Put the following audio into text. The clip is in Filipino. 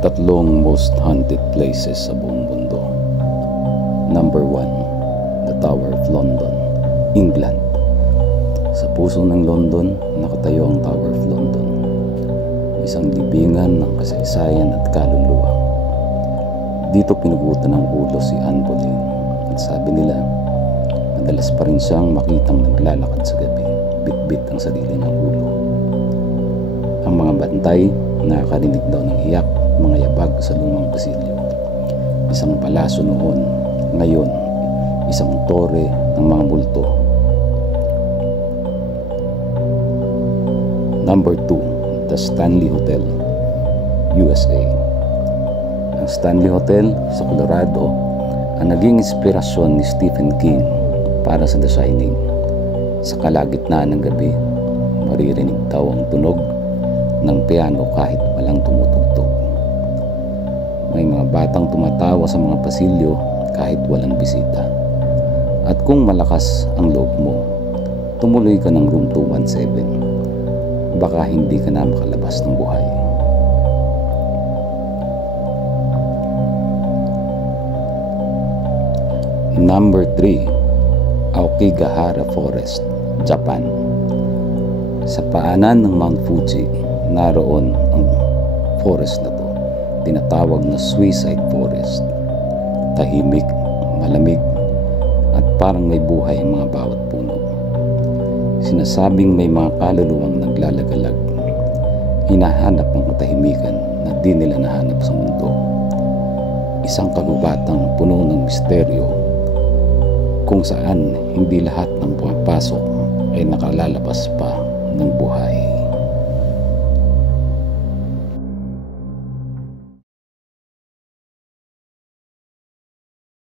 Tatlong most haunted places sa buong mundo. Number 1, the Tower of London, England. Sa puso ng London, nakatayo ang Tower of London. Isang libingan ng kasaysayan at kaluluwa. Dito pinugutan ng ulo si Anne Boleyn. At sabi nila, madalas pa rin siyang makitang naglalakad sa gabi, bit-bit ang sarili ng ulo. Ang mga bantay, nakakarinig daw ng iyak, mga yabag sa lumang pasilyo. Isang palasyo noon, ngayon, isang tore ng mga multo. Number 2, the Stanley Hotel, USA. Ang Stanley Hotel sa Colorado ang naging inspirasyon ni Stephen King para sa The Shining. Sa kalagitnaan ng gabi, maririnig daw ang tunog ng piano kahit walang tumutugtog. May mga batang tumatawa sa mga pasilyo kahit walang bisita. At kung malakas ang loob mo, tumuloy ka ng room 217. Baka hindi ka na makalabas ng buhay. Number 3, Aokigahara Forest, Japan. Sa paanan ng Mount Fuji, naroon ang forest na to. Tinatawag na Suicide Forest. Tahimik, malamig, at parang may buhay ang mga bawat puno. Sinasabing may mga kaluluwang naglalagalag. Hinahanap ang katahimikan na di nila nahanap sa mundo. Isang kagubatang puno ng misteryo kung saan hindi lahat ng pumapasok ay nakalalabas pa ng buhay.